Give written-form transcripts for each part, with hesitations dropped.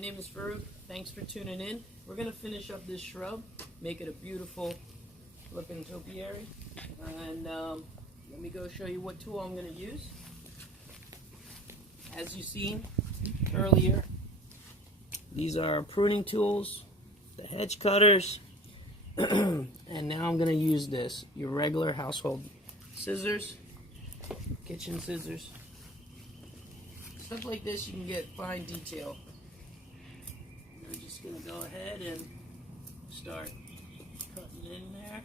My name is Farouk. Thanks for tuning in. We're going to finish up this shrub, make it a beautiful looking topiary. And let me go show you what tool I'm going to use. As you seen earlier, these are pruning tools, the hedge cutters, and now I'm going to use this, your regular household scissors, kitchen scissors. Stuff like this you can get fine detail. I'm just going to go ahead and start cutting in there.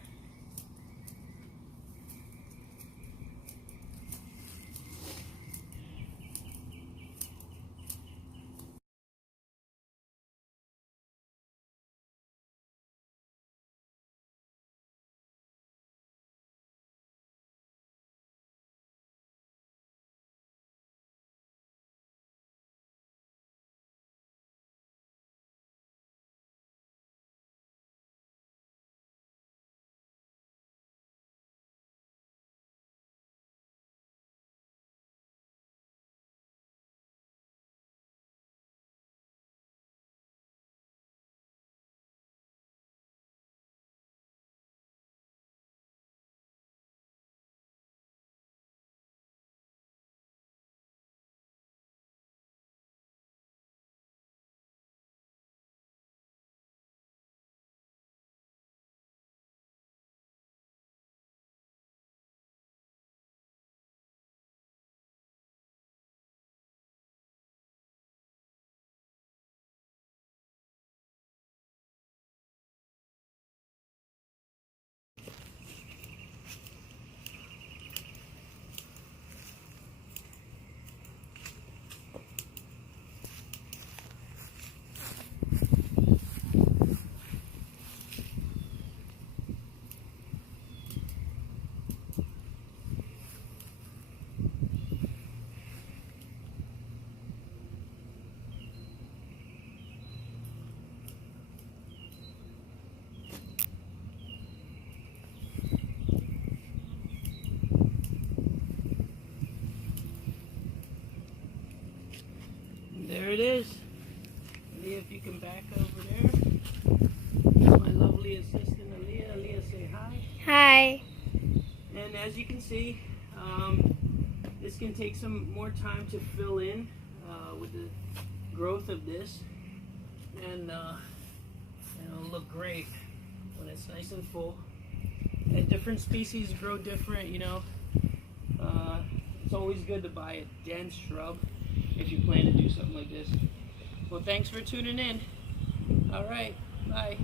There it is. Aaliyah, if you can back over there. My lovely assistant, Aaliyah. Aaliyah, say hi. Hi. And as you can see, this can take some more time to fill in with the growth of this. And it'll look great when it's nice and full. And different species grow different, you know. It's always good to buy a dense shrub if you plan to do something like this. Well, thanks for tuning in. All right, bye.